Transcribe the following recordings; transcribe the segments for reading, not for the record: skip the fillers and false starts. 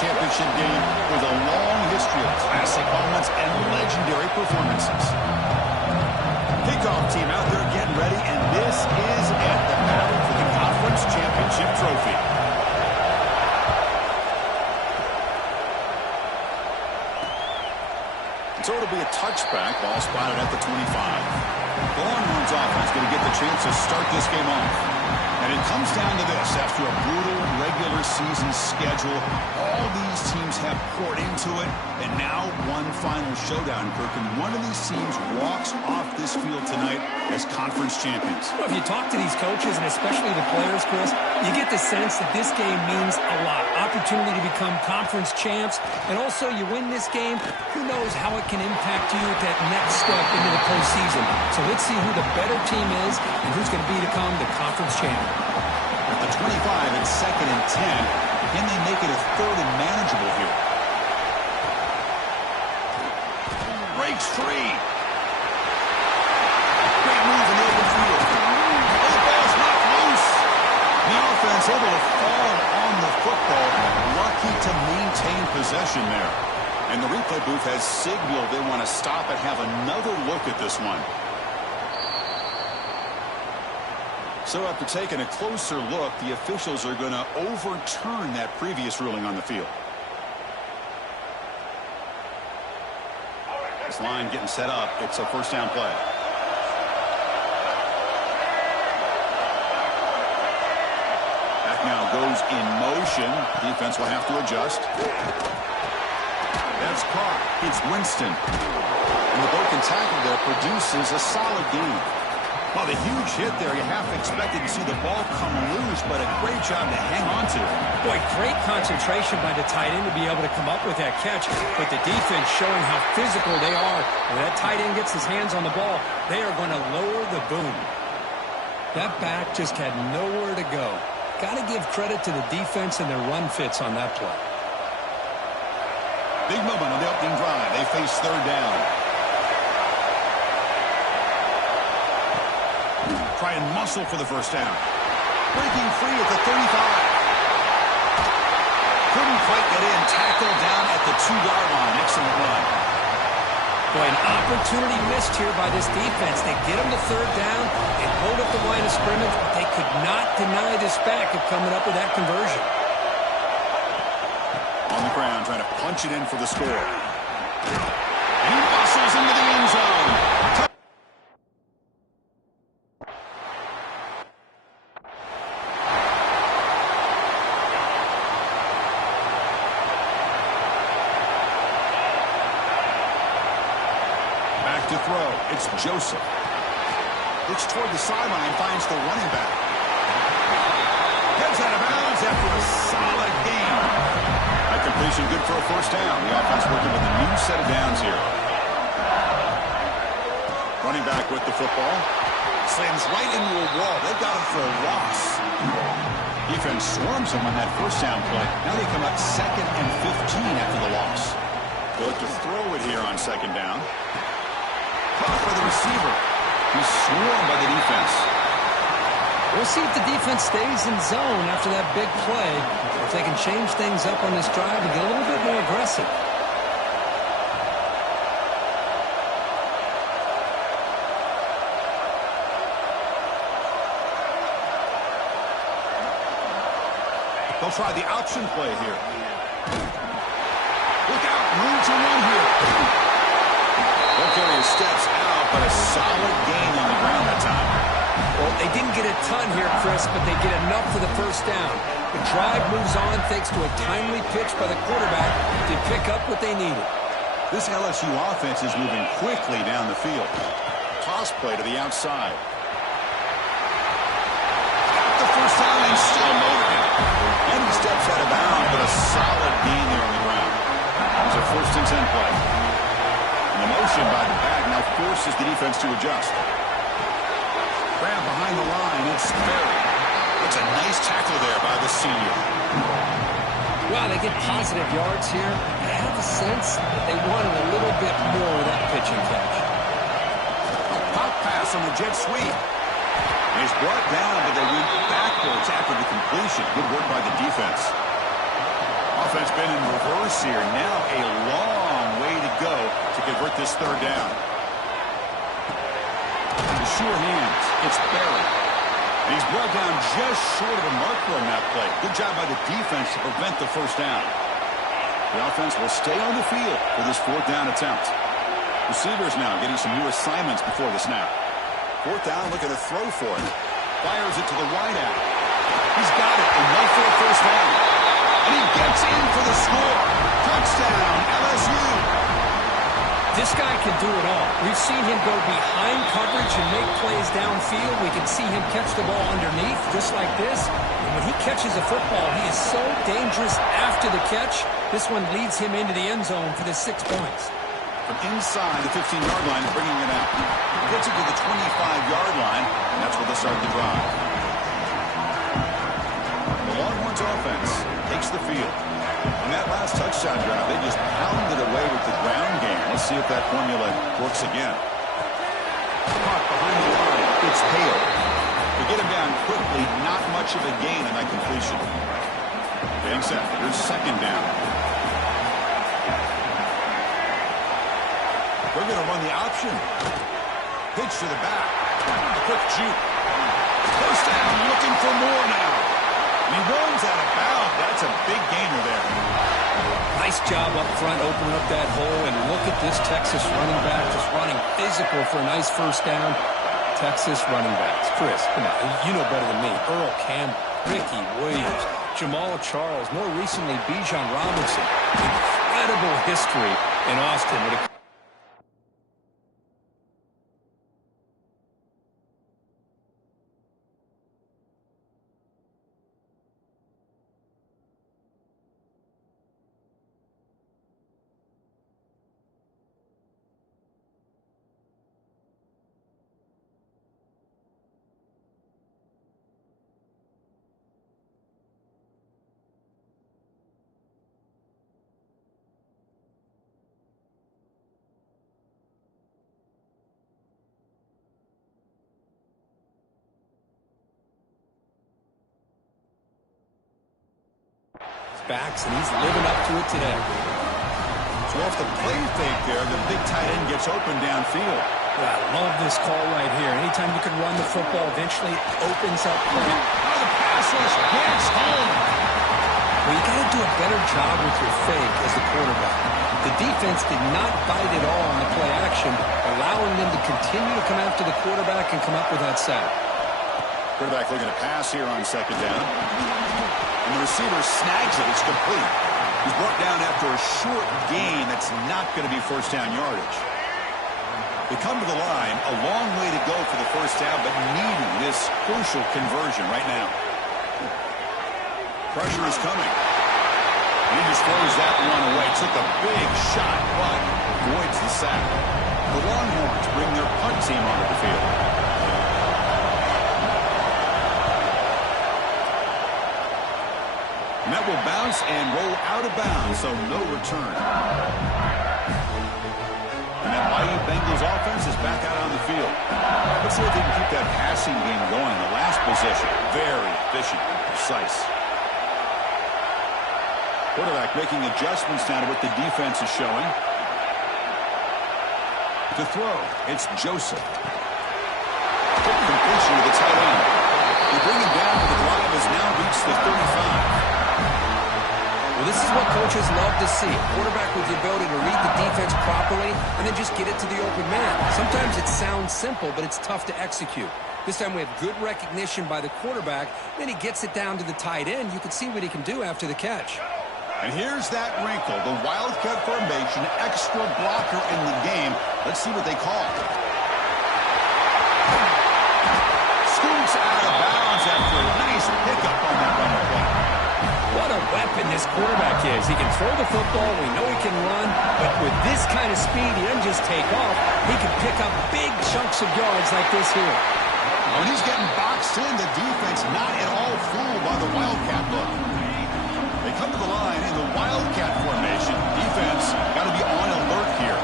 championship game with a long history of classic moments and legendary performances. Kickoff team out there getting ready, and this is it, the battle for the conference championship trophy. So it'll be a touchback, ball spotted at the 25. The Longhorns offense going to get the chance to start this game off. And it comes down to this. After a brutal regular season schedule, all these teams have poured into it, and now one final showdown, Kirk, and one of these teams walks off this field tonight as conference champions. Well, if you talk to these coaches, and especially the players, Chris, you get the sense that this game means a lot. Opportunity to become conference champs, and also you win this game, who knows how it can impact you at that next step into the postseason. So let's see who the better team is and who's going to become the conference champion. At the 25, it's 2nd and 10. Can they make it a 3rd and manageable here? Breaks free. Great move in the open field. Oh, the ball's knocked loose. The offense able to fall on the football. Lucky to maintain possession there. And the replay booth has signaled they want to stop and have another look at this one. So after taking a closer look, the officials are going to overturn that previous ruling on the field. This line getting set up. It's a first down play. Back now goes in motion. Defense will have to adjust. That's caught. It's Winston. And the broken tackle there produces a solid gain. Well, the huge hit there, you half expected to see the ball come loose, but a great job to hang on to. Boy, great concentration by the tight end to be able to come up with that catch. But the defense showing how physical they are. When that tight end gets his hands on the ball, they are going to lower the boom. That back just had nowhere to go. Got to give credit to the defense and their run fits on that play. Big moment on the opening drive. They face 3rd down. Try and muscle for the first down. Breaking free at the 35. Couldn't quite get in. Tackled down at the 2-yard line. Excellent run. Boy, an opportunity missed here by this defense. They get them to 3rd down and hold up the line of scrimmage, but they could not deny this back of coming up with that conversion. On the ground, trying to punch it in for the score. And he muscles into the end zone. To throw. It's Joseph. Looks toward the sideline, finds the running back. Heads out of bounds after a solid gain. That completion good for a first down. The offense working with a new set of downs here. Running back with the football. Slams right into a wall. They've got him for a loss. Defense swarms him on that first down play. Now they come up 2nd and 15 after the loss. Look to throw it here on 2nd down. Caught by the receiver. He's swarmed by the defense. We'll see if the defense stays in zone after that big play, or if they can change things up on this drive and get a little bit more aggressive. They'll try the option play here. Look out, room to run here. They'll carry his steps out, but a solid gain on the ground that time. Well, they didn't get a ton here, Chris, but they get enough for the first down. The drive moves on thanks to a timely pitch by the quarterback to pick up what they needed. This LSU offense is moving quickly down the field. Toss play to the outside. Got the first down and still motoring. And he steps out of bounds, but a solid gain there on the ground. It was a 1st and 10 play. The motion by the back now forces the defense to adjust. Grab behind the line, it's Ferry. It's a nice tackle there by the senior. Wow, they get positive yards here. I have the sense that they wanted a little bit more of that pitching catch. A pop pass on the jet sweep. He's brought down, but they went backwards after the completion. Good work by the defense. offense been in reverse here. Now a long way to go to convert this third down. The sure hands. It's Barry. And he's brought down just short of a marker on that play. Good job by the defense to prevent the first down. The offense will stay on the field for this fourth down attempt. Receivers now getting some new assignments before the snap. Fourth down, looking to throw for it. Fires it to the wide out. He's got it, enough for a first down. And he gets in for the score. Touchdown, LSU. This guy can do it all. We've seen him go behind coverage and make plays downfield. We can see him catch the ball underneath, just like this. And when he catches a football, he is so dangerous after the catch. This one leads him into the end zone for the 6 points. From inside the 15-yard line, bringing it out. He gets it to the 25-yard line, and that's where they start the drive. The Longhorns offense takes the field. On that last touchdown drive, they just pounded away with the ground game. Let's see if that formula works again. Caught behind the line. It's Hale. To get him down quickly, not much of a gain on that completion. Getting set. Here's second down. They're going to run the option. Pitch to the back. A quick juke. First down, looking for more now. And he runs out of bounds. That's a big gainer there. Nice job up front, opening up that hole. And look at this Texas running back just running physical for a nice first down. Texas running backs. Chris, come on. You know better than me. Earl Campbell, Ricky Williams, Jamal Charles, more recently Bijan Robinson. Incredible history in Austin. Backs, and he's living up to it today. So off the play fake there, the big tight end gets open downfield. I love this call right here. Anytime you can run the football, eventually it opens up play. Oh, the pass rush gets home. Well, you got to do a better job with your fake as the quarterback. The defense did not bite at all on the play action, allowing them to continue to come after the quarterback and come up with that sack. Quarterback looking to pass here on second down. And the receiver snags it. It's complete. He's brought down after a short gain that's not going to be first down yardage. They come to the line. A long way to go for the first down, but needing this crucial conversion right now. Pressure is coming. He just throws that one away. Took a big shot, but avoids the sack. The Longhorns bring their punt team onto the field. And that will bounce and roll out of bounds, so no return. And that mighty Bengals offense is back out on the field. Let's see if they can keep that passing game going. The last possession, very efficient and precise. Quarterback making adjustments now to what the defense is showing. To throw, it's Joseph. Quick completion to the tight end. They bring him down, but the drive has now reached the 35. Well, this is what coaches love to see. A quarterback with the ability to read the defense properly and then just get it to the open man. Sometimes it sounds simple, but it's tough to execute. This time we have good recognition by the quarterback. Then he gets it down to the tight end. You can see what he can do after the catch. And here's that wrinkle, the wildcat formation, extra blocker in the game. Let's see what they call. Scoots out of bounds after a nice pickup on that run play. What a weapon this quarterback is. He can throw the football. We know he can run. But with this kind of speed, he doesn't just take off. He can pick up big chunks of yards like this here. When he's getting boxed in, the defense not at all fooled by the wildcat look. They come to the line in the wildcat formation. Defense got to be on alert here.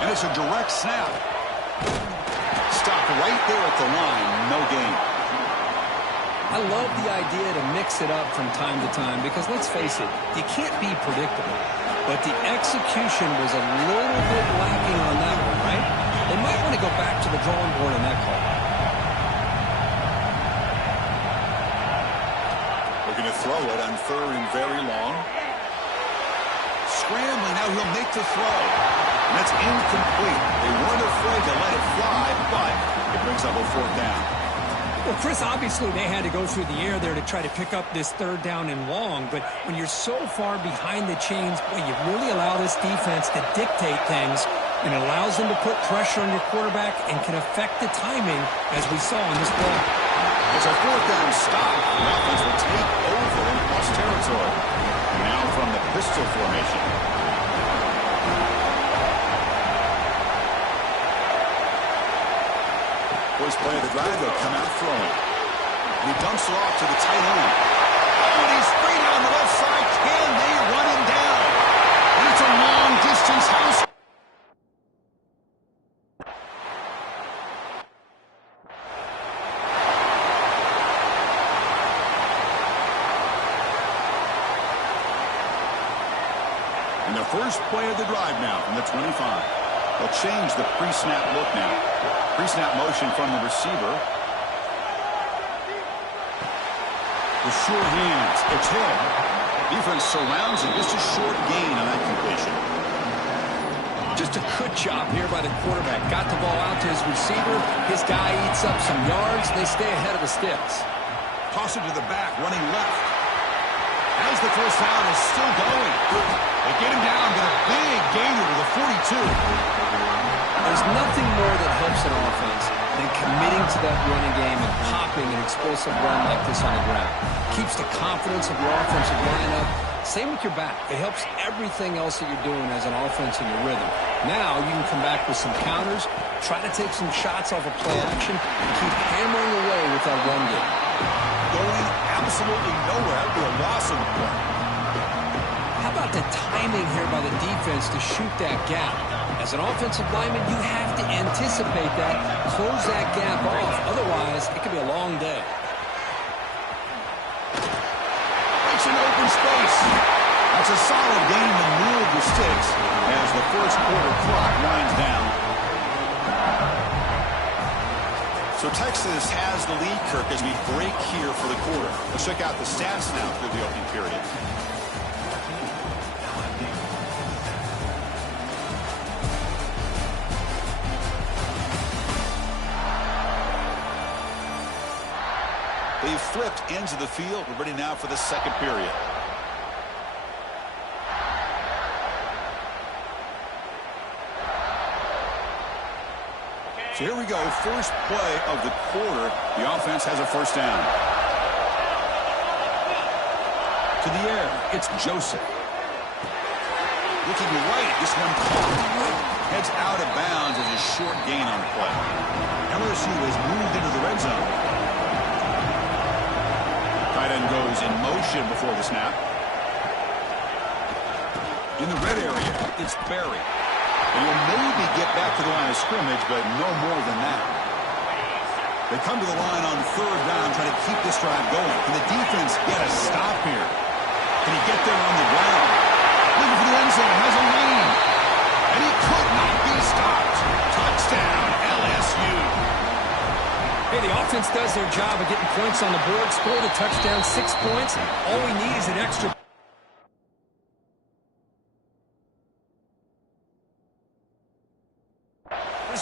And it's a direct snap. Stop right there at the line. No gain. I love the idea to mix it up from time to time because, let's face it, you can't be predictable. But the execution was a little bit lacking on that one, right? They might want to go back to the drawing board on that call. Looking to throw it on 3rd and very long. Scrambling, now he'll make the throw. And that's incomplete. They weren't afraid to let it fly, but it brings up a 4th down. Well, Chris, obviously they had to go through the air there to try to pick up this 3rd down and long, but when you're so far behind the chains, boy, you really allow this defense to dictate things, and it allows them to put pressure on your quarterback and can affect the timing, as we saw in this play. It's a 4th down stop. The offense will take over in plus territory. Now from the pistol formation. First play of the drive, they'll come out throwing. And he dumps it off to the tight end. Oh, and he's free down the left side. Can they run him down? And it's a long-distance house. And the first play of the drive now from the 25. They'll change the pre-snap look now. Pre-snap motion from the receiver. The short hands. It's him. Defense surrounds him. Just a short gain on that completion. Just a good job here by the quarterback. Got the ball out to his receiver. His guy eats up some yards. They stay ahead of the sticks. Toss it to the back, running left. As the first down is still going. They get him down to a big gainer to the 42. There's nothing more that helps an offense than committing to that running game and popping an explosive run like this on the ground. Keeps the confidence of your offensive line up. Same with your back. It helps everything else that you're doing as an offense in your rhythm. Now you can come back with some counters, try to take some shots off of play action, and keep hammering away with that run game. Going absolutely nowhere after a loss in the play. How about the timing here by the defense to shoot that gap? As an offensive lineman, you have to anticipate that, close that gap off. Otherwise, it could be a long day. It's an open space. That's a solid gain in the middle of the sticks as the first quarter clock winds down. So Texas has the lead, Kirk, as we break here for the quarter. Let's check out the stats now through the opening period. They've flipped into the field. We're ready now for the second period. So here we go. First play of the quarter. The offense has a first down. To the air. It's Joseph. Looking right. This one caught. Heads out of bounds as a short gain on the play. LSU has moved into the red zone. Tight end goes in motion before the snap. In the red area, it's Barry. And he'll maybe get back to the line of scrimmage, but no more than that. They come to the line on 3rd down, trying to keep this drive going. Can the defense get a stop here? Can he get there on the ground? Looking for the end zone, has a lead. And he could not be stopped. Touchdown, LSU. Hey, the offense does their job of getting points on the board, score the touchdown, 6 points. All we need is an extra.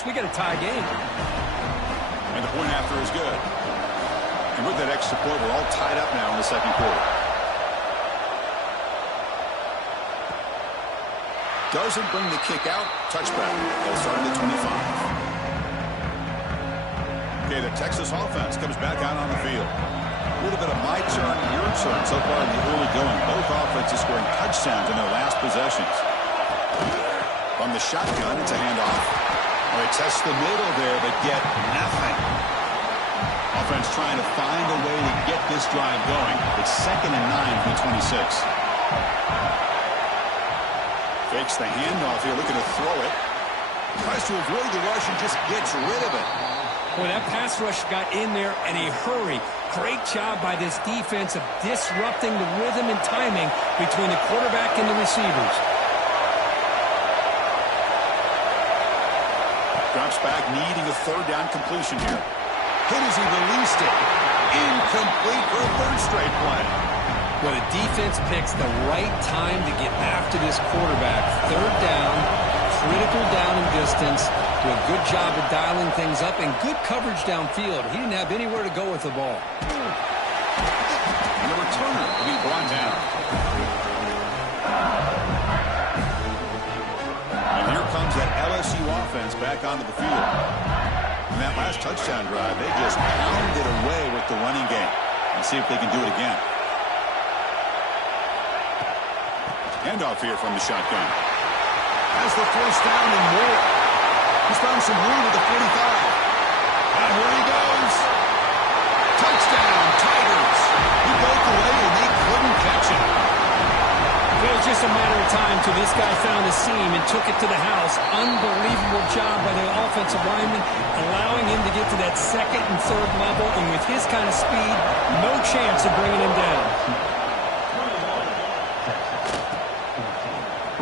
We got a tie game. And the point after is good. And with that extra point, we're all tied up now in the second quarter. Doesn't bring the kick out. Touchback. They'll start at the 25. Okay, the Texas offense comes back out on the field. A little bit of my turn, your turn so far in the early going. Both offenses scoring touchdowns in their last possessions. From the shotgun, it's a handoff. They test the middle there, but get nothing. Offense trying to find a way to get this drive going. It's 2nd and 9 from the 26. Fakes the handoff here, looking to throw it. Tries to avoid the rush and just gets rid of it. Boy, that pass rush got in there in a hurry. Great job by this defense of disrupting the rhythm and timing between the quarterback and the receivers. Drops back, needing a third down completion here. Hit as he released it. Incomplete for a third straight play. Well, the defense picks the right time to get after this quarterback. Third down, critical down and distance. Do a good job of dialing things up and good coverage downfield. He didn't have anywhere to go with the ball. And the returner will be brought down. And here comes that LSU offense back onto the field. In that last touchdown drive, they just pounded away with the running game. Let's see if they can do it again. Handoff here from the shotgun. Has the first down and more. He's found some room at the 45. And here he goes. Touchdown, Tigers. He broke away and they couldn't catch him. It was just a matter of time till this guy found a seam and took it to the house. Unbelievable job by the offensive lineman, allowing him to get to that second and third level. And with his kind of speed, no chance of bringing him down.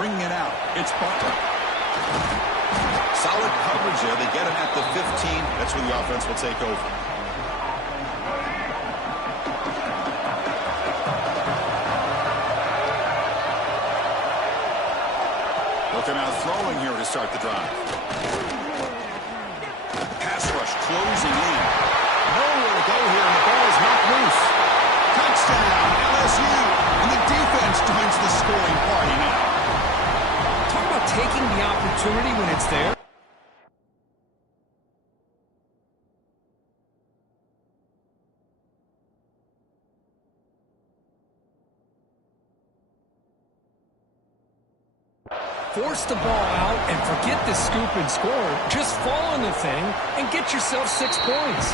Bringing it out, it's Butler. Solid coverage there. They get him at the 15. That's where the offense will take over. Looking out throwing here to start the drive. Pass rush closing in. Nowhere to go here, and the ball is knocked loose. Touchdown, LSU. And the defense joins the scoring party now. Talk about taking the opportunity when it's there. Force the ball out and forget the scoop and score. Just fall on the thing and get yourself 6 points.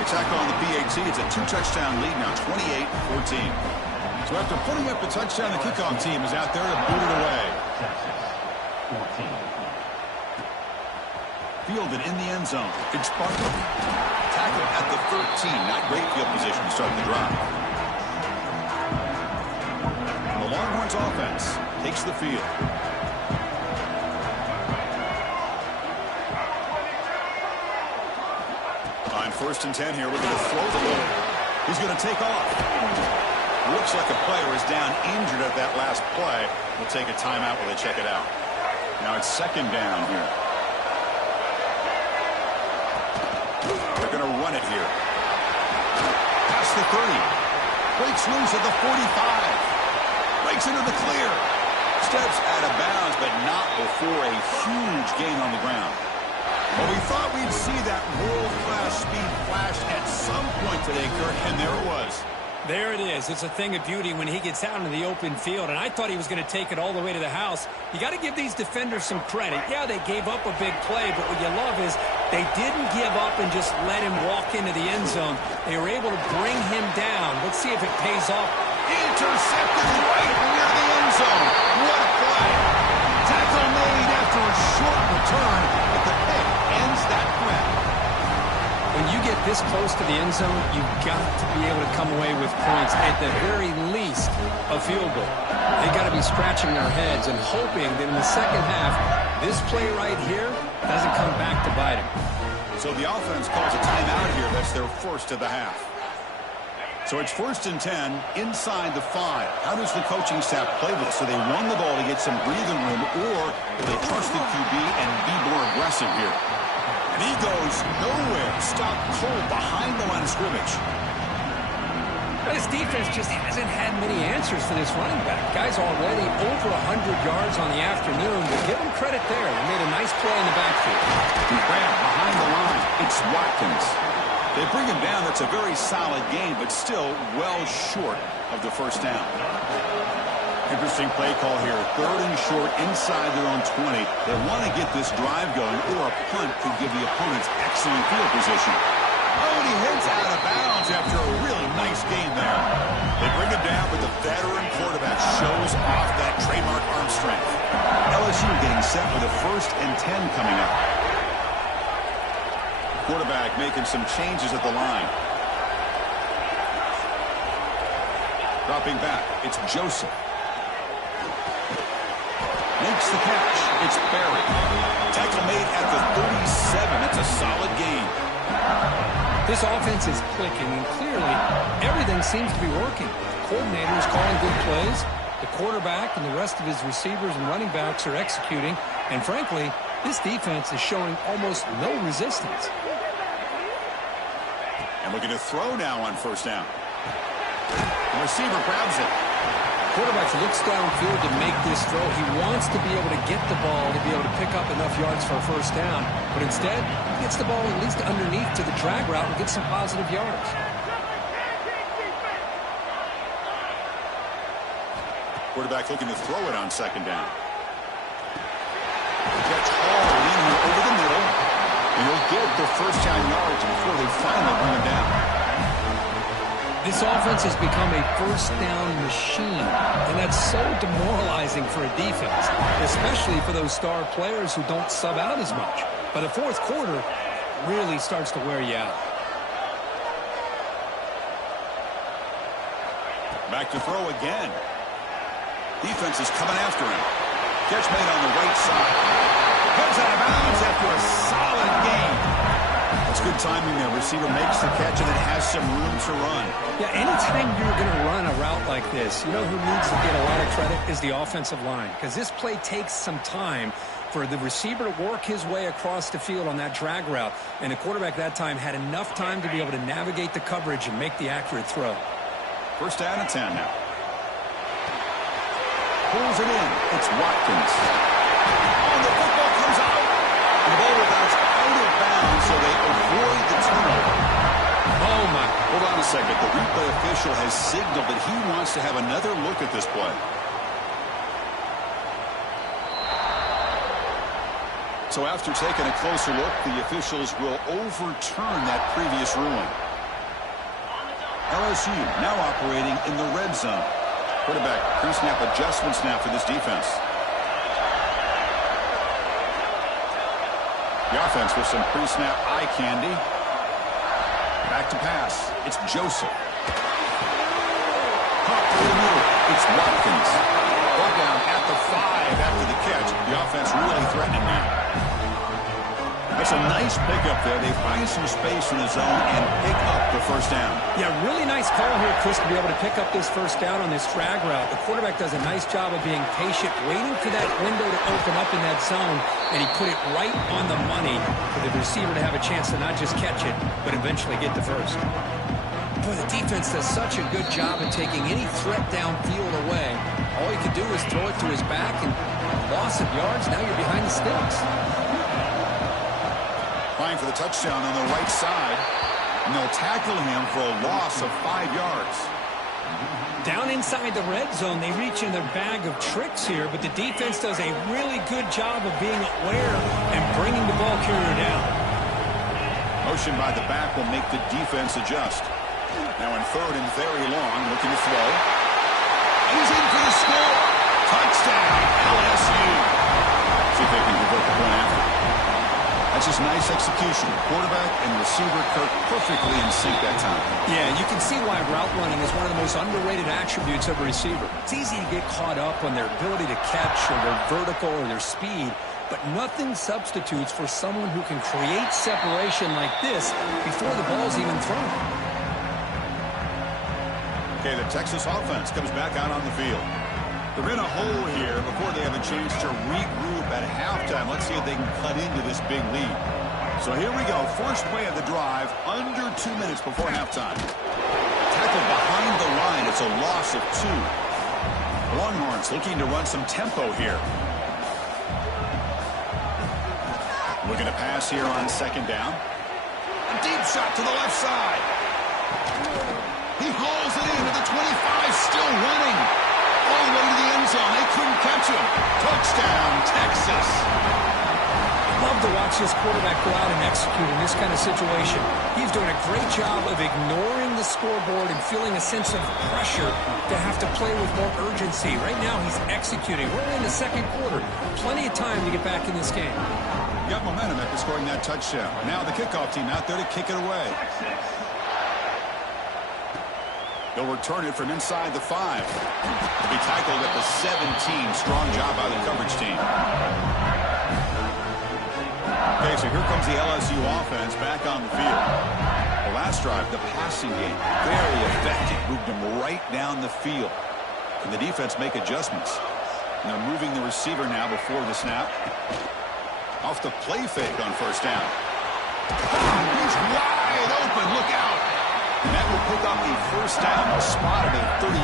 Attack on the BAT. It's a 2-touchdown lead now, 28-14. So after putting up a touchdown, the kickoff team is out there to boot it away. Fielded in the end zone. It's Butler. Tackle at the 13. Not great field position to start the drive. And the Longhorns offense takes the field. On 1st and 10 here, we're going to throw the ball. He's going to take off. Looks like a player is down injured at that last play. We'll take a timeout while they check it out. Now it's 2nd down here. They're going to run it here. Past the 30. Breaks loose at the 45. Breaks into the clear. Steps out of bounds, but not before a huge gain on the ground. Well, we thought we'd see that world-class speed flash at some point today, Kirk, and there it was. There it is. It's a thing of beauty when he gets out into the open field, and I thought he was going to take it all the way to the house. You got to give these defenders some credit. Yeah, they gave up a big play, but what you love is they didn't give up and just let him walk into the end zone. They were able to bring him down. Let's see if it pays off. Intercepted right near the end zone. What a play. Tackle made after a short return, but the pick ends that threat. When you get this close to the end zone, you've got to be able to come away with points. At the very least, a field goal. They got to be scratching their heads and hoping that in the second half, this play right here doesn't come back to bite them. So the offense calls a timeout here. That's their first of the half. So it's 1st and 10 inside the 5. How does the coaching staff play this? So they run the ball to get some breathing room, or do they trust the QB and be more aggressive here? And he goes nowhere. Stopped cold behind the line of scrimmage. This defense just hasn't had many answers for this running back. Guy's already over 100 yards on the afternoon, but give him credit there. He made a nice play in the backfield. Grab behind the line. It's Watkins. They bring him down. That's a very solid game, but still well short of the first down. Interesting play call here. 3rd and short inside their own 20. They want to get this drive going, or a punt could give the opponents excellent field position. Oh, and he heads out of bounds after a really nice game there. They bring him down, but the veteran quarterback shows off that trademark arm strength. LSU getting set for the 1st and 10 coming up. Quarterback making some changes at the line. Dropping back, it's Joseph. Makes the catch. It's Barry. Tackle made at the 37. That's a solid gain. This offense is clicking, and clearly everything seems to be working. The coordinator is calling good plays. The quarterback and the rest of his receivers and running backs are executing. And frankly, this defense is showing almost no resistance. And looking to throw now on first down. The receiver grabs it. Quarterback looks downfield to make this throw. He wants to be able to get the ball to be able to pick up enough yards for a first down. But instead, he gets the ball at least underneath to the drag route and gets some positive yards. Quarterback looking to throw it on second down. Gets hauled in here over the middle. And he'll get the first down yards before they finally run him down. This offense has become a first down machine, and that's so demoralizing for a defense, especially for those star players who don't sub out as much. By the fourth quarter, it really starts to wear you out. Back to throw again. Defense is coming after him. Catch made on the right side. Comes out of bounds after a solid gain. That's good timing there. Receiver makes the catch and it has some room to run. Yeah, anytime you're going to run a route like this, you know who needs to get a lot of credit is the offensive line, because this play takes some time for the receiver to work his way across the field on that drag route, and the quarterback that time had enough time to be able to navigate the coverage and make the accurate throw. First down and 10 now. Pulls it in. It's Watkins. Oh, the football comes out. And the ball bounces out of bounds, so they avoid the turnover. Oh, my. Hold on a second. The replay official has signaled that he wants to have another look at this play. So after taking a closer look, the officials will overturn that previous ruling. LSU now operating in the red zone. Quarterback pre-snap adjustments now for this defense. The offense with some pre-snap eye candy. Back to pass. It's Joseph. Pop to the middle. It's Watkins. Brought down at the 5 after the catch. The offense really threatening now. That's a nice pickup there. They find some space in the zone and pick up the first down. Yeah, really nice call here, Chris, to be able to pick up this first down on this drag route. The quarterback does a nice job of being patient, waiting for that window to open up in that zone, and he put it right on the money for the receiver to have a chance to not just catch it, but eventually get the first. Boy, the defense does such a good job of taking any threat downfield away. All he could do is throw it to his back, and loss of yards, now you're behind the sticks. Trying for the touchdown on the right side. And they'll tackle him for a loss of 5 yards. Down inside the red zone, they reach in their bag of tricks here, but the defense does a really good job of being aware and bringing the ball carrier down. Motion by the back will make the defense adjust. Now in third and very long, looking to throw. He's in for the score. Touchdown, LSU. See if they can convert the point after. That's just nice execution. Quarterback and receiver Kirk perfectly in sync that time. Yeah, you can see why route running is one of the most underrated attributes of a receiver. It's easy to get caught up on their ability to catch or their vertical or their speed, but nothing substitutes for someone who can create separation like this before the ball's even thrown. Okay, the Texas offense comes back out on the field. They're in a hole here before they have a chance to regroup at halftime. Let's see if they can cut into this big lead. So here we go. First play of the drive, under 2 minutes before halftime. Tackle behind the line. It's a loss of 2. Longhorns looking to run some tempo here. Looking to pass here on second down. A deep shot to the left side. He hauls it in at the 25, still running. All the way to the end zone. They couldn't catch him. Touchdown, Texas. Love to watch this quarterback go out and execute in this kind of situation. He's doing a great job of ignoring the scoreboard and feeling a sense of pressure to have to play with more urgency. Right now, he's executing. We're in the second quarter. Plenty of time to get back in this game. Got momentum after scoring that touchdown. Now the kickoff team out there to kick it away. They'll return it from inside the 5. To be tackled at the 17. Strong job by the coverage team. Okay, so here comes the LSU offense back on the field. The last drive, the passing game, very effective. Moved them right down the field. Can the defense make adjustments? And they're moving the receiver now before the snap. Off the play fake on first down. He's wide open. Look out. And that will pick up the first down. Spotted at 38.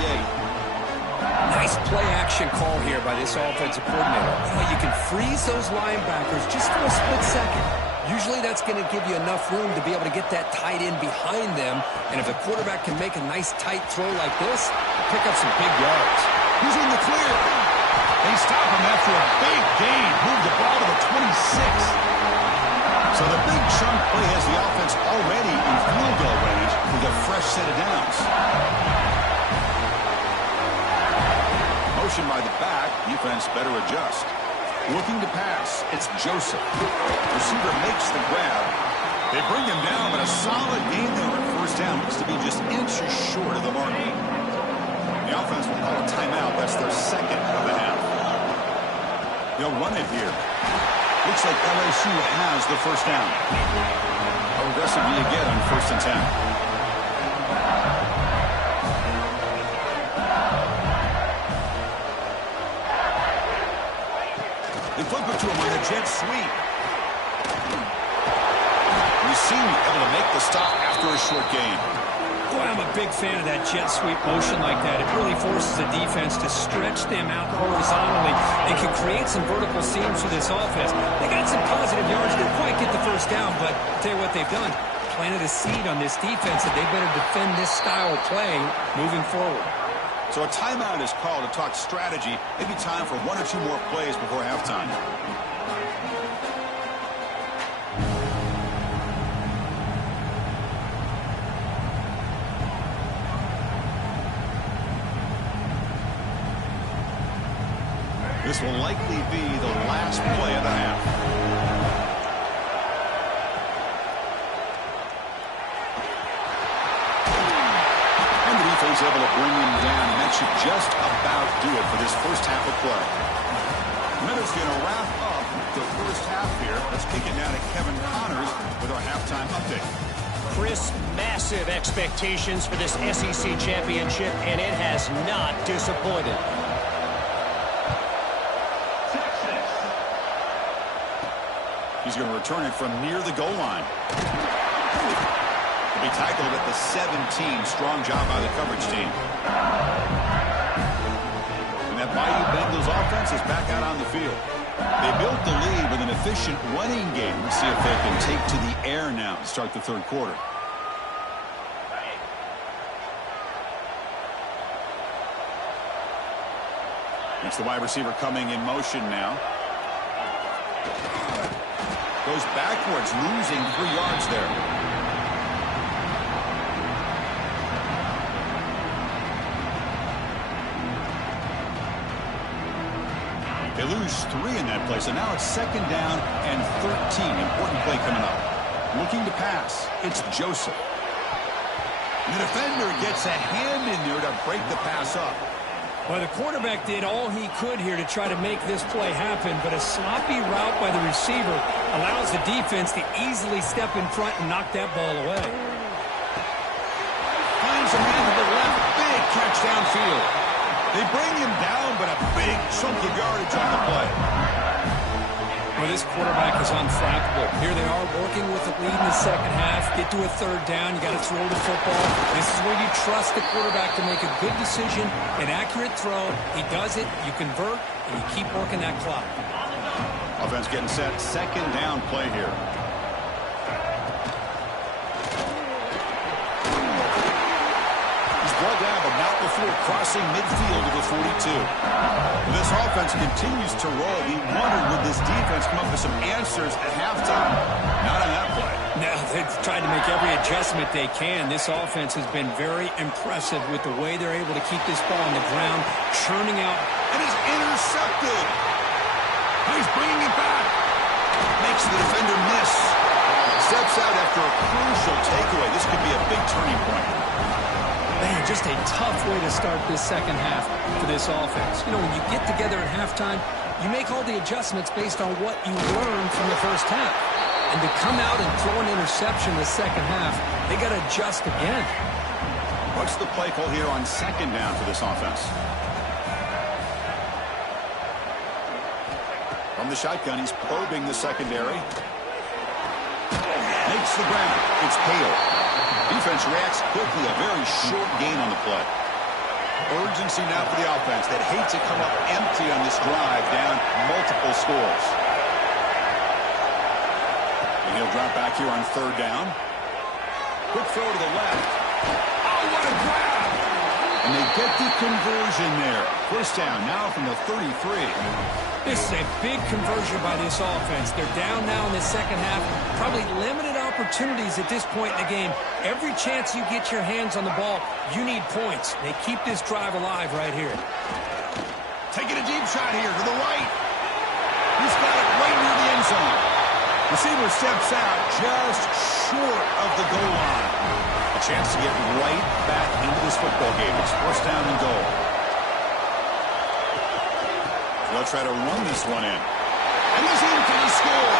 Nice play-action call here by this offensive coordinator. You can freeze those linebackers just for a split second. Usually that's going to give you enough room to be able to get that tight end behind them. And if the quarterback can make a nice tight throw like this, pick up some big yards. He's in the clear. They stop him after a big gain. Move the ball to the 26. So the big chunk play has the offense already in field goal range with a fresh set of downs. Motion by the back. Defense better adjust. Looking to pass. It's Joseph. Receiver makes the grab. They bring him down, but a solid gain there on first down. Looks to be just inches short of the mark. The offense will call a timeout. That's their second of the half. They'll run it here. Looks like LSU has the first down. How aggressive do you get on 1st and 10? They flip it to him on a jet sweep. Receiver able to make the stop after a short gain. Boy, I'm a big fan of that jet sweep motion like that. It really forces the defense to stretch them out horizontally and can create some vertical seams for this offense. They got some positive yards. Didn't quite get the first down, but I'll tell you what they've done. Planted a seed on this defense that they better defend this style of play moving forward. So a timeout is called to talk strategy. Maybe time for 1 or 2 more plays before halftime. This will likely be the last play of the half. And the defense able to bring him down, and that should just about do it for this first half of play. Minutes going to wrap up the first half here. Let's kick it down to Kevin Connors with our halftime update. Chris, massive expectations for this SEC championship, and it has not disappointed. He's going to return it from near the goal line. He'll be tackled at the 17. Strong job by the coverage team. And that Bayou Bengals offense is back out on the field. They built the lead with an efficient running game. Let's see if they can take to the air now to start the third quarter. It's the wide receiver coming in motion now. Goes backwards, losing 3 yards there. They lose 3 in that play, so now it's 2nd down and 13. Important play coming up. Looking to pass. It's Joseph. The defender gets a hand in there to break the pass up. Well, the quarterback did all he could here to try to make this play happen, but a sloppy route by the receiver allows the defense to easily step in front and knock that ball away. Finds a man to the left. Big catch downfield. They bring him down, but a big chunk of yardage on the play. Well, this quarterback is unflappable. Here they are working with the lead in the second half. Get to a 3rd down. You got to throw the football. This is where you trust the quarterback to make a good decision, an accurate throw. He does it, you convert, and you keep working that clock. Offense getting set. 2nd down play here. He's brought down, but not before crossing midfield to the 42. This offense continues to roll. We wondered, would this defense come up with some answers at halftime? Not on that play. No, they've tried to make every adjustment they can. This offense has been very impressive with the way they're able to keep this ball on the ground, churning out. And is intercepted. He's bringing it back. Makes Makes the defender miss. Steps out after a crucial takeaway. This could be a big turning point. Man, just a tough way to start this second half for this offense. You know, when you get together at halftime, you make all the adjustments based on what you learned from the first half. And to come out and throw an interception in the second half, they got to adjust again. What's the play call here on second down for this offense? From the shotgun, he's probing the secondary. Makes the ground. It's Pale. Defense reacts quickly. A very short gain on the play. Urgency now for the offense that hates to come up empty on this drive, down multiple scores. And he'll drop back here on third down. Quick throw to the left. Oh, what a grab! And they get the conversion there. First down now from the 33. This is a big conversion by this offense. They're down now in the second half. Probably limited opportunities at this point in the game. Every chance you get your hands on the ball, you need points. They keep this drive alive right here. Taking a deep shot here to the right. He's got it right near the end zone. Receiver steps out just short of the goal line. A chance to get right back into this football game. It's first down and goal. They'll try to run this one in. And he's in for the score.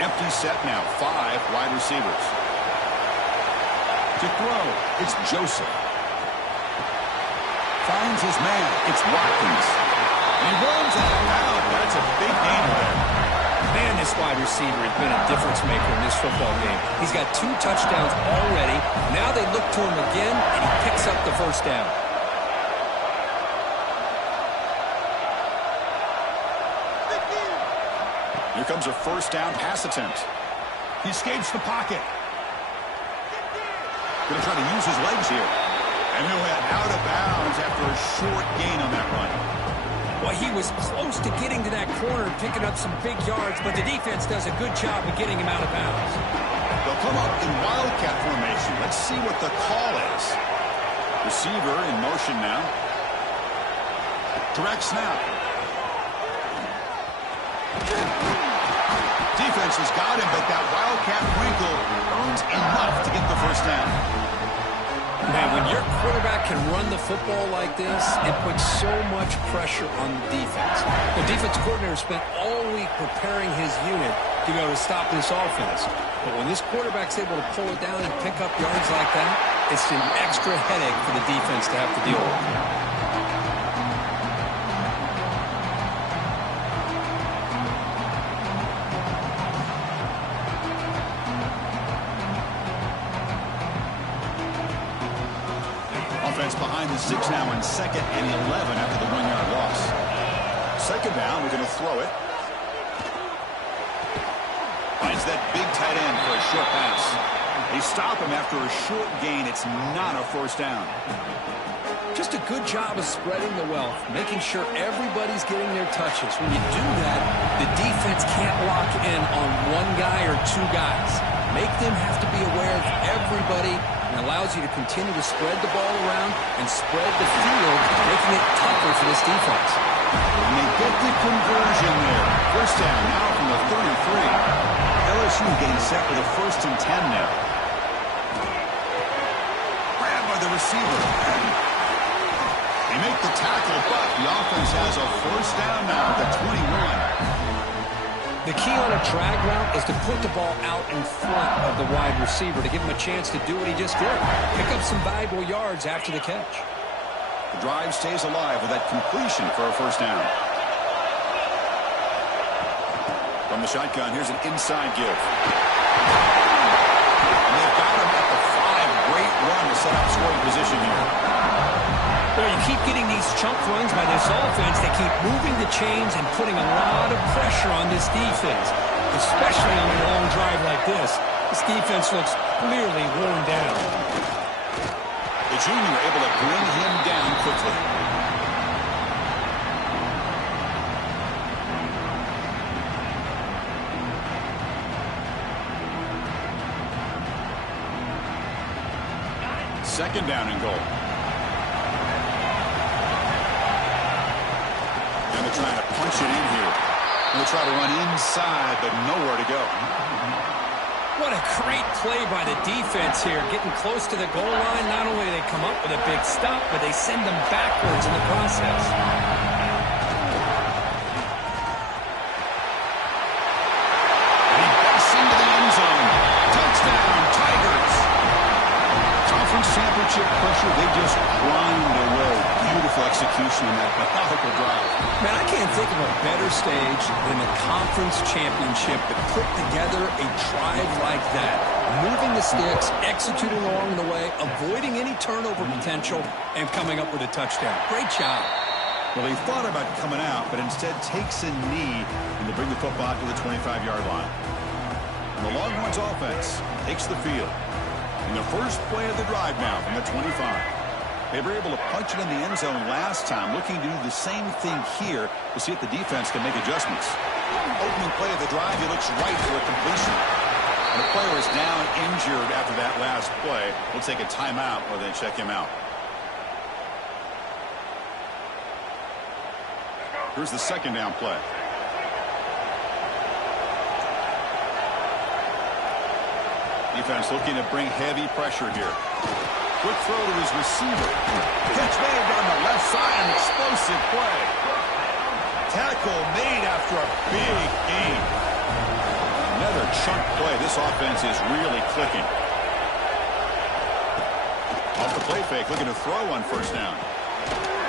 Empty set now. 5 wide receivers. To throw, it's Joseph. Finds his man. It's Watkins. And he runs out of bounds. That's a big gain there. Man, this wide receiver has been a difference maker in this football game. He's got 2 touchdowns already. Now they look to him again, and he picks up the first down. Here comes a first down pass attempt. He escapes the pocket. Going to try to use his legs here. And he'll head out of bounds after a short gain on that run. Well, he was close to getting to that corner and picking up some big yards, but the defense does a good job of getting him out of bounds. They'll come up in wildcat formation. Let's see what the call is. Receiver in motion now. Direct snap. Defense has got him, but that wildcat wrinkle earns enough to get the first down. Man, when your quarterback can run the football like this, it puts so much pressure on the defense. The defense coordinator spent all week preparing his unit to go to stop this offense. But when this quarterback's able to pull it down and pick up yards like that, it's an extra headache for the defense to have to deal with. Behind the 6 now in 2nd and 11 after the 1-yard loss. Second down, we're going to throw it. Finds that big tight end for a short pass. They stop him after a short gain. It's not a first down. Just a good job of spreading the wealth, making sure everybody's getting their touches. When you do that, the defense can't lock in on one guy or 2 guys. Make them have to be aware of everybody, and allows you to continue to spread the ball around and spread the field, making it tougher for this defense. And they get the conversion there. First down now from the 33. LSU getting set for the 1st and 10 now. Grabbed by the receiver. They make the tackle, but the offense has a first down now at the 21. The key on a drag route is to put the ball out in front of the wide receiver to give him a chance to do what he just did. Pick up some valuable yards after the catch. The drive stays alive with that completion for a first down. From the shotgun, here's an inside give. And they've got him at the 5. Great run to set up scoring position here. Well, you keep getting these chunk runs by this offense. They keep moving the chains and putting a lot of pressure on this defense, especially on a long drive like this. This defense looks clearly worn down. The junior able to bring him down quickly. Second down and goal. And they're trying to punch it in here. And they try to run inside, but nowhere to go. What a great play by the defense here. Getting close to the goal line, not only do they come up with a big stop, but they send them backwards in the process. And he busts into the end zone. Touchdown, Tigers. Conference championship pressure, they just grind away. Beautiful execution in that methodical drive. Man, I can't think of a better stage than the conference championship to put together a drive like that. Moving the sticks, executing along the way, avoiding any turnover potential, and coming up with a touchdown. Great job. Well, he thought about coming out, but instead takes a knee and to bring the football to the 25-yard line. And the Longhorns offense takes the field. In the first play of the drive now from the 25. They were able to punch it in the end zone last time, looking to do the same thing here to see if the defense can make adjustments. Opening play of the drive, he looks right for a completion. And the player is down injured after that last play. We'll take a timeout or they check him out. Here's the second down play. Defense looking to bring heavy pressure here. Quick throw to his receiver. Catch made on the left side. An explosive play. Tackle made after a big gain. Another chunk play. This offense is really clicking. Off the play fake. Looking to throw on first down.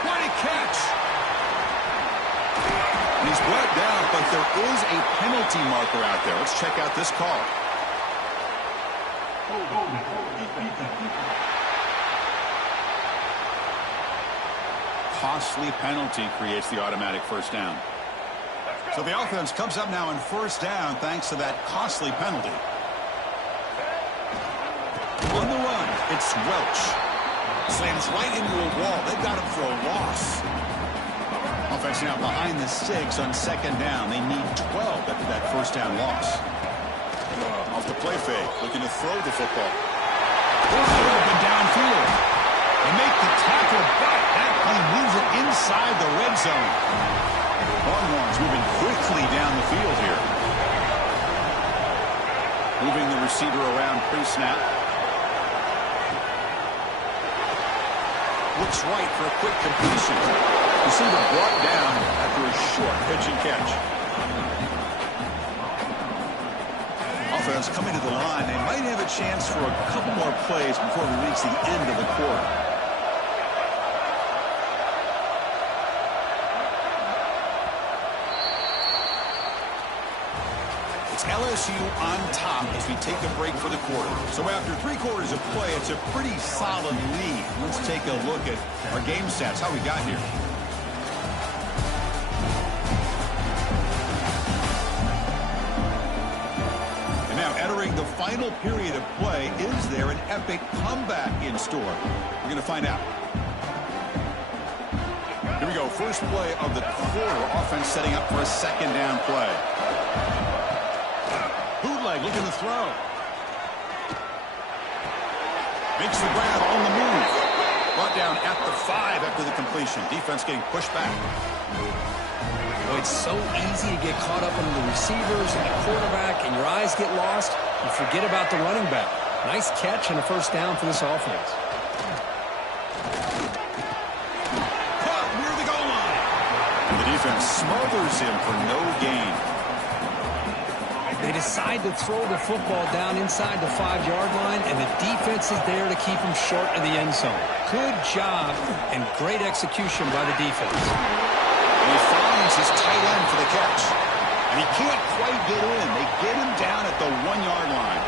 What a catch. And he's brought down, but there is a penalty marker out there. Let's check out this call. Costly penalty creates the automatic first down. So the offense comes up now on first down thanks to that costly penalty. On the run, it's Welch. Slams right into a wall. They've got him for a loss. Offense now behind the 6 on second down. They need 12 after that first down loss. Off the play fake, looking to throw the football. Wide open downfield. They make the tackle, but that play moves it inside the red zone. Longhorns moving quickly down the field here. Moving the receiver around pre-snap. Looks right for a quick completion. Receiver brought down after a short pitch and catch. Offense coming to the line. They might have a chance for a couple more plays before we reach the end of the quarter. It's LSU on top as we take a break for the quarter. So after 3 quarters of play, it's a pretty solid lead. Let's take a look at our game stats, how we got here. Entering the final period of play, is there an epic comeback in store? We're going to find out. Here we go. First play of the quarter. Offense setting up for a second down play. Bootleg looking to throw. Makes the grab on the move. Brought down at the 5 after the completion. Defense getting pushed back. Well, it's so easy to get caught up under the receivers and the quarterback, and your eyes get lost. You forget about the running back. Nice catch and a first down for this offense. Caught near the goal line. And the defense smothers him for no gain. They decide to throw the football down inside the 5-yard line, and the defense is there to keep him short of the end zone. Good job and great execution by the defense. And he finds his tight end for the catch. And he can't quite get in. They get him down at the 1-yard line.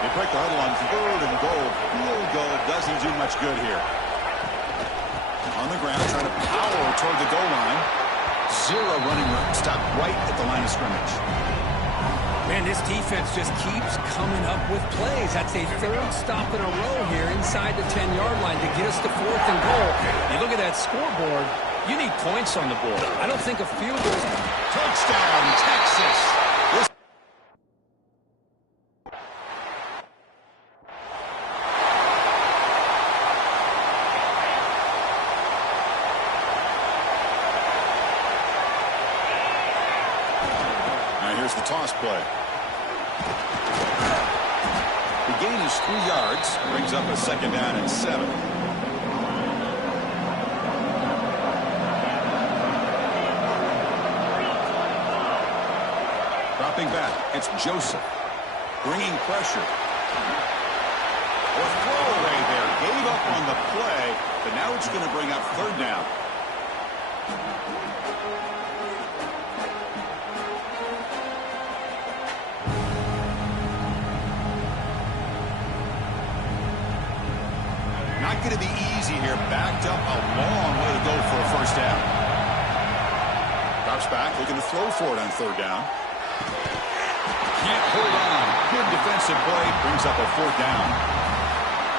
They break the huddle on 3rd and goal. Field goal doesn't do much good here. On the ground, trying to power toward the goal line. 0 running room. Stopped right at the line of scrimmage. Man, this defense just keeps coming up with plays. That's a 3rd stop in a row here inside the 10-yard line to get us to 4th and goal. You look at that scoreboard. You need points on the board. I don't think a field goal. Touchdown, Texas. Here's the toss play. The gain is 3 yards. Brings up a 2nd down and 7. Dropping back, it's Joseph. Bringing pressure. Or throwaway there. Gave up on the play, but now it's going to bring up 3rd down. Not going to be easy here. Backed up a long way to go for a 1st down. Drops back, looking to throw for it on 3rd down. Can't hold on. Good defensive play. Brings up a 4th down.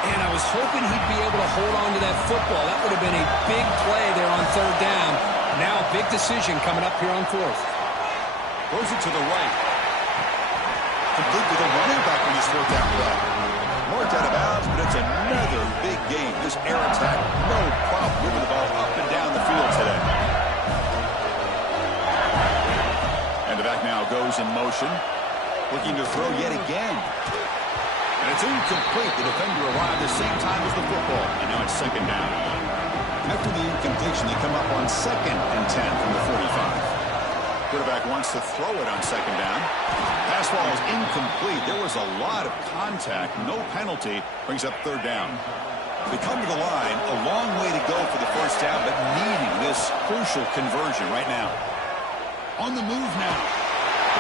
And I was hoping he'd be able to hold on to that football. That would have been a big play there on 3rd down. Now a big decision coming up here on 4th. Throws it to the right. Complete with a running back on this 4th down play. Marked out of bounds, but it's another big game. This air attack, no problem moving the ball up and down the field today. And the back now goes in motion. Looking to throw yet again. And it's incomplete. The defender arrived the same time as the football. And now it's 2nd down. After the incompletion, they come up on 2nd and 10 from the 45. Quarterback wants to throw it on 2nd down. Pass ball is incomplete. There was a lot of contact. No penalty. Brings up 3rd down. They come to the line. A long way to go for the 1st down, but needing this crucial conversion right now. On the move now.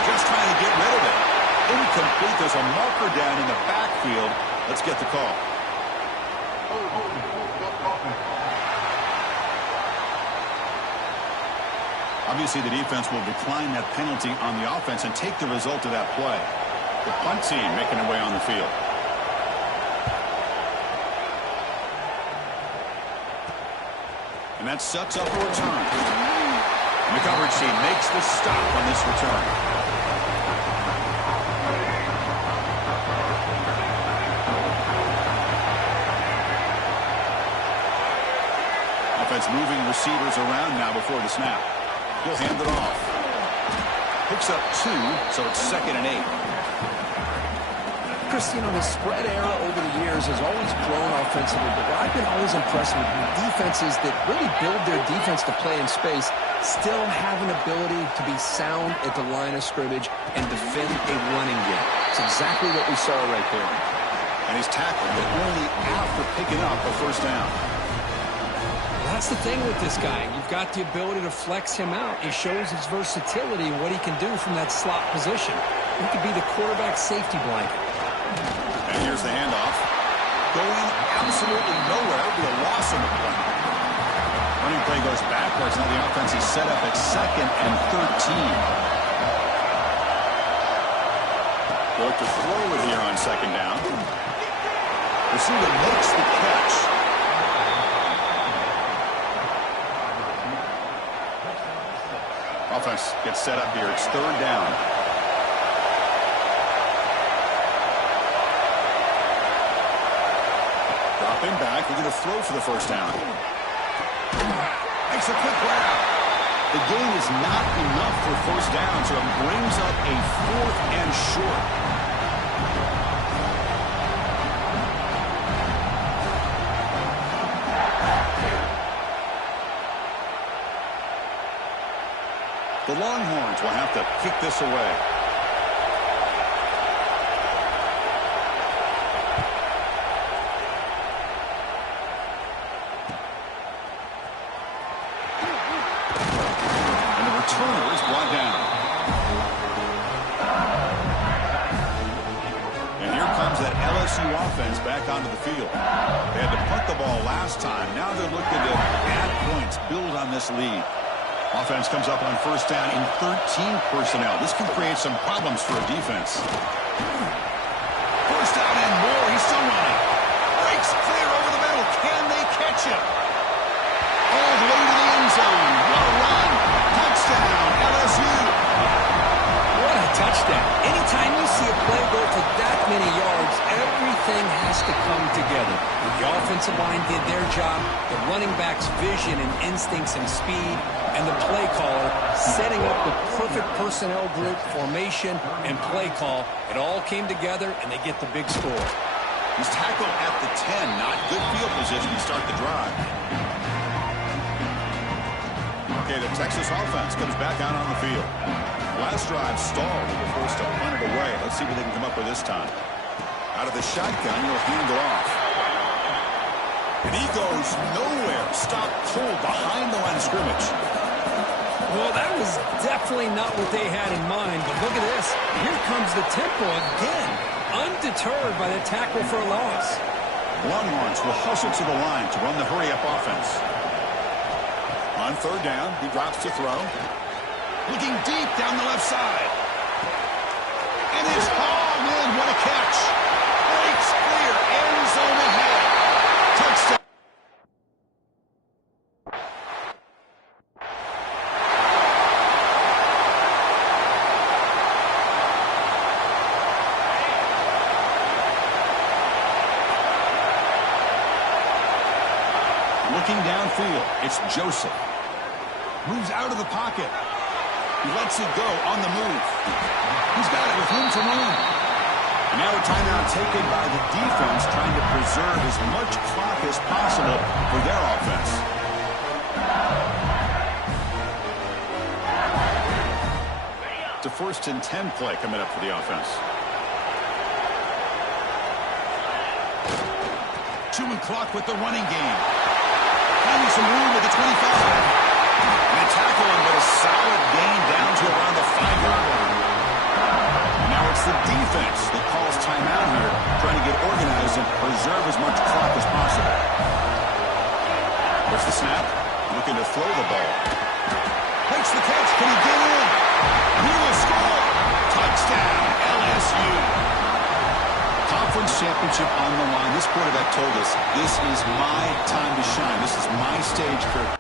Just trying to get rid of it. Incomplete. There's a marker down in the backfield. Let's get the call. Obviously, the defense will decline that penalty on the offense and take the result of that play. The punt team making their way on the field. And that sets up a return. And the coverage team makes the stop on this return. Offense moving receivers around now before the snap. He'll hand it off. Picks up 2, so it's 2nd and 8. Chris, the spread era over the years has always grown offensively, but what I've been always impressed with defenses that really build their defense to play in space still have an ability to be sound at the line of scrimmage and defend a running game. It's exactly what we saw right there. And he's tackled, but only after picking up a 1st down. That's the thing with this guy. You've got the ability to flex him out. He shows his versatility and what he can do from that slot position. He could be the quarterback safety blanket. And here's the handoff. Going absolutely nowhere. It'll be a loss in the play. Running play goes backwards. Now the offense is set up at 2nd and 13. They'll look to throw it here on 2nd down. Receiver makes the catch. Offense gets set up here. It's 3rd down. Dropping back. We're going to throw for the 1st down. Makes a quick grab. The gain is not enough for 1st down, so it brings up a 4th and short. The Longhorns will have to kick this away. And the returner is brought down. And here comes that LSU offense back onto the field. They had to punt the ball last time. Now they're looking to add points, build on this lead. Offense comes up on 1st down in 13 personnel. This can create some problems for a defense. 1st down and more. He's still running. Breaks clear over the middle. Can they catch him? All the way to the end zone. What a run. Touchdown, LSU. What a touchdown. Anytime you see a play go for that many yards, everything has has to come together. The offensive line did their job, the running back's vision and instincts and speed, and the play caller setting up the perfect personnel group, formation, and play call. It all came together, and they get the big score. He's tackled at the 10. Not good field position to start the drive. Okay, the Texas offense comes back out on the field. Last drive stalled. They were forced to punt it away. Let's see what they can come up with this time. Out of the shotgun, he'll hand it off. And he goes nowhere. Stop pulled behind the line of scrimmage. Well, that was definitely not what they had in mind, but look at this. Here comes the tempo again, undeterred by the tackle for a loss. Longhorns will hustle to the line to run the hurry-up offense. On third down, he drops to throw. Looking deep down the left side. And it's hauled in. What a catch. Breaks clear. End zone ahead. Touchdown. Looking downfield, it's Joseph. Moves out of the pocket. He lets it go on the move. He's got it with room to run. And now a timeout taken by the defense, trying to preserve as much clock as possible for their offense. It's a 1st and 10 play coming up for the offense. Chewing clock with the running game. Finding some room at the 25. And a tackle him, but a solid gain down to around the 5-yard line. Now it's the defense that calls timeout here, trying to get organized and preserve as much clock as possible. There's the snap. Looking to throw the ball. Makes the catch. Can he get in? He will score. Touchdown, LSU. Conference championship on the line. This quarterback told us, this is my time to shine. This is my stage, Kirk.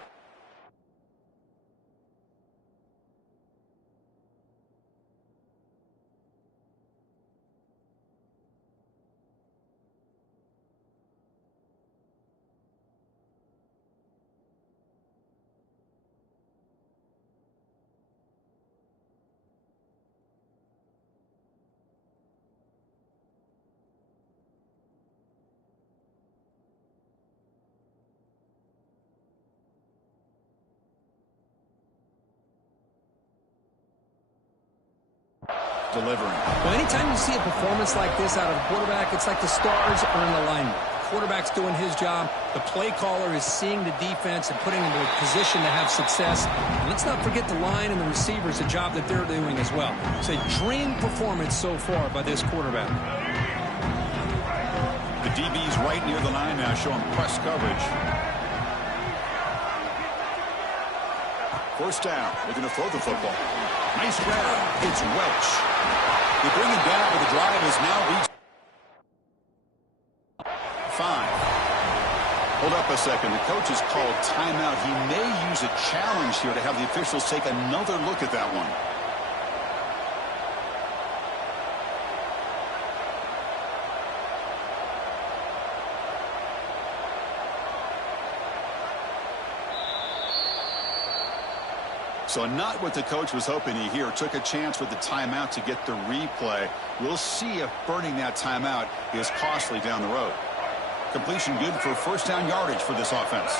Delivering. Well, anytime you see a performance like this out of a quarterback, it's like the stars are in alignment. Quarterback's doing his job. The play caller is seeing the defense and putting them in a position to have success. And let's not forget the line and the receivers, the job that they're doing as well. It's a dream performance so far by this quarterback. The DB's right near the line now, showing press coverage. First down. They're going to throw the football. Nice grab. It's Welch. They bring him down, but the drive has now reached 5. Hold up a second. The coach has called timeout. He may use a challenge here to have the officials take another look at that one. So not what the coach was hoping to hear. Took a chance with the timeout to get the replay. We'll see if burning that timeout is costly down the road. Completion good for first down yardage for this offense.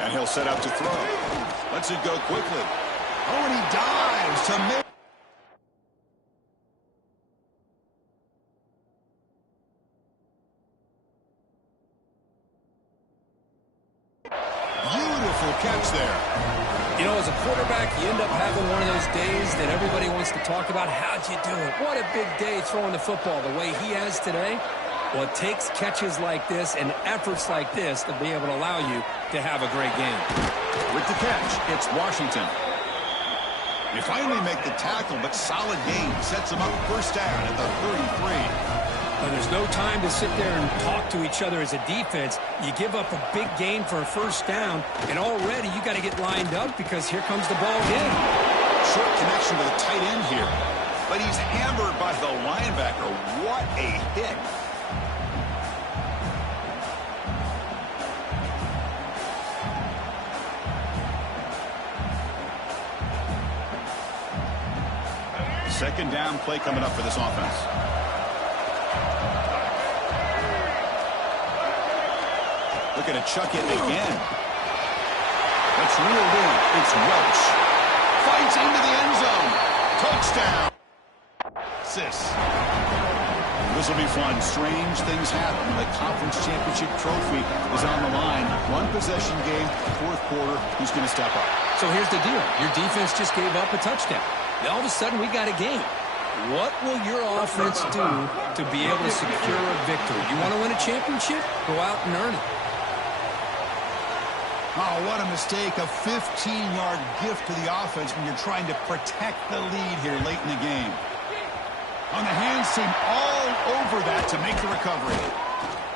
And he'll set up to throw. Lets it go quickly. Oh, and he dives to make. Beautiful catch there. You know, as a quarterback, you end up having one of those days that everybody wants to talk about. How'd you do it? What a big day throwing the football the way he has today. Well, it takes catches like this and efforts like this to be able to allow you to have a great game. With the catch, it's Washington. They finally make the tackle, but solid gain sets them up first down at the 33. But there's no time to sit there and talk to each other as a defense. You give up a big gain for a first down, and already you got to get lined up because here comes the ball again. Short connection to the tight end here. but he's hammered by the linebacker. What a hit. Second down play coming up for this offense. Looking to chuck it again. That's reeled in. It's Welch. Fights into the end zone. Touchdown. This will be fun. Strange things happen. The conference championship trophy is on the line. One possession game, fourth quarter. Who's going to step up? So here's the deal. Your defense just gave up a touchdown. All of a sudden, we got a game. What will your offense do to be able to secure a victory? You want to win a championship? Go out and earn it. Oh, what a mistake. A 15-yard gift to the offense when you're trying to protect the lead here late in the game. On the hands team, all over that to make the recovery.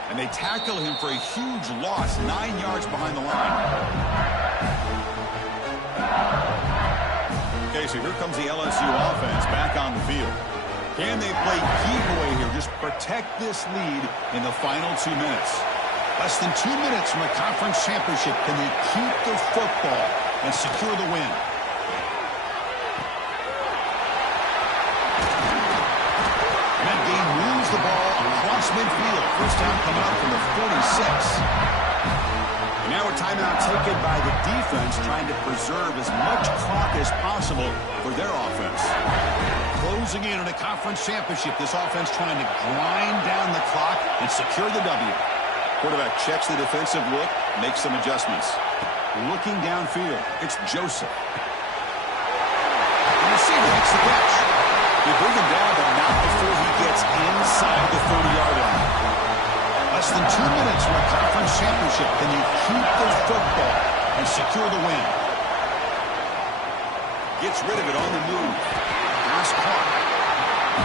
And they tackle him for a huge loss, 9 yards behind the line. Okay, so here comes the LSU offense back on the field. Can they play keep away here? Just protect this lead in the final 2 minutes. Less than 2 minutes from a conference championship. Can they keep the football and secure the win? And that game moves the ball across midfield. First down coming up from the 46. And now a timeout taken by the defense, trying to preserve as much clock as possible for their offense. Closing in on a conference championship, this offense trying to grind down the clock and secure the W. Quarterback checks the defensive look, makes some adjustments. Looking downfield, it's Joseph. The receiver makes the catch. They bring him down, but not before he gets inside the 30-yard line. Less than 2 minutes from a conference championship. Can they keep the football and secure the win? Gets rid of it on the move. Pass caught.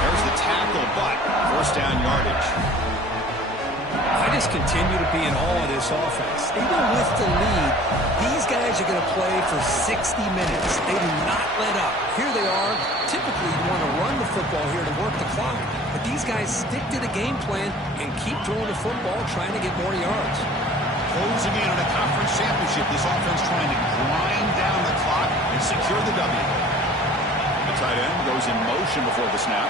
There's the tackle, but first down yardage. I just continue to be in awe of this offense. Even with the lead, these guys are going to play for 60 minutes. They do not let up. Here they are. Typically, you want to run the football here to work the clock. But these guys stick to the game plan and keep throwing the football, trying to get more yards. Closing in on a conference championship. This offense trying to grind down the clock and secure the W. The tight end goes in motion before the snap.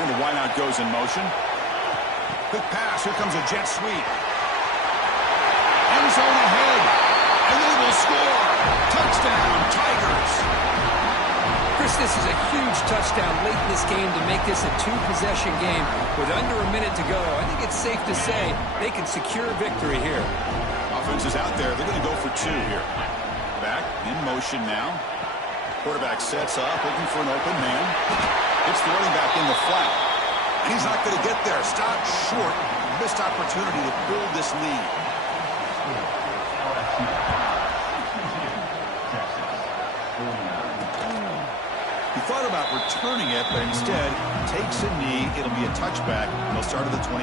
And the wideout goes in motion. Quick pass. Here comes a jet sweep. End zone ahead. And they will score. Touchdown, Tigers. Chris, this is a huge touchdown late in this game to make this a two-possession game with under a minute to go. I think it's safe to say they can secure victory here. Offense is out there. They're going to go for two here. Back in motion now. Quarterback sets up, looking for an open man. It's the running back in the flat. And he's not going to get there. Stopped short. Missed opportunity to build this lead. He thought about returning it, but instead takes a knee. It'll be a touchback. They'll start at the 25.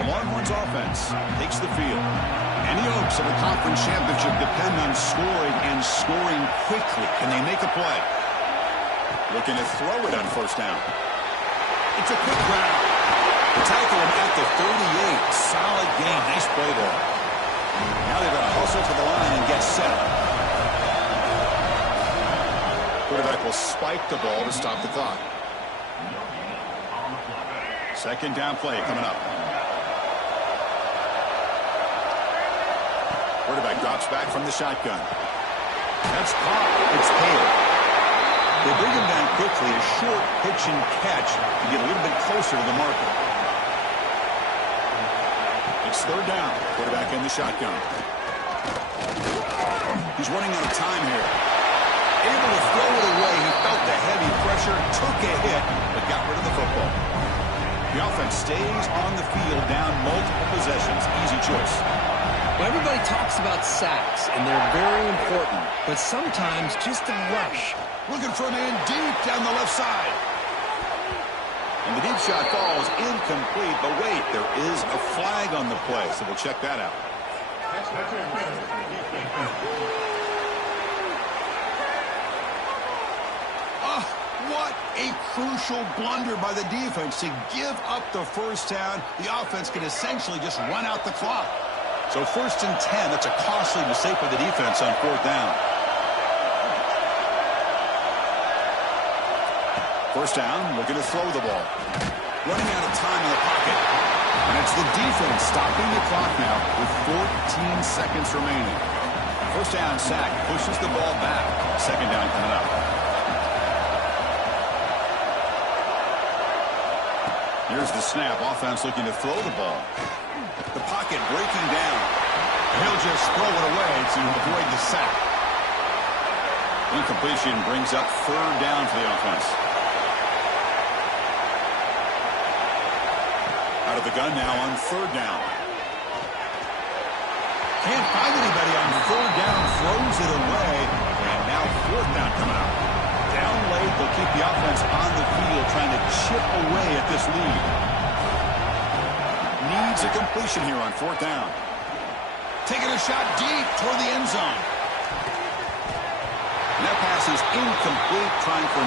The Longhorns offense takes the field. Any hopes of a conference championship depend on scoring and scoring quickly. Can they make a play? Looking to throw it on first down. It's a quick route. They tackle him at the 38. Solid game. Nice play there. Now they're going to hustle to the line and get set. Quarterback will spike the ball to stop the clock. Second down play coming up. Quarterback drops back from the shotgun. That's caught. It's Hale. They bring him down quickly. A short pitch and catch to get a little bit closer to the marker. It's third down. Quarterback in the shotgun. He's running out of time here. Able to throw it away. He felt the heavy pressure, took a hit, but got rid of the football. The offense stays on the field down multiple possessions. Easy choice. Well, everybody talks about sacks, and they're very important, but sometimes just a rush. Looking for a man deep down the left side. And the deep shot falls incomplete, but wait, there is a flag on the play, so we'll check that out. What a crucial blunder by the defense to give up the first down. The offense can essentially just run out the clock. So 1st and 10, that's a costly mistake by the defense on 4th down. 1st down, looking to throw the ball. Running out of time in the pocket. And it's the defense stopping the clock now with 14 seconds remaining. 1st down sack pushes the ball back. 2nd down coming up. Here's the snap. Offense looking to throw the ball. The pocket breaking down. He'll just throw it away to avoid the sack. Incompletion brings up 3rd down for the offense. Out of the gun now on 3rd down. Can't find anybody on 3rd down. Throws it away. And now 4th down coming up. Down late, they'll keep the offense on the field trying to chip away at this lead. Needs a completion here on 4th down. Taking a shot deep toward the end zone. And that pass is incomplete, trying for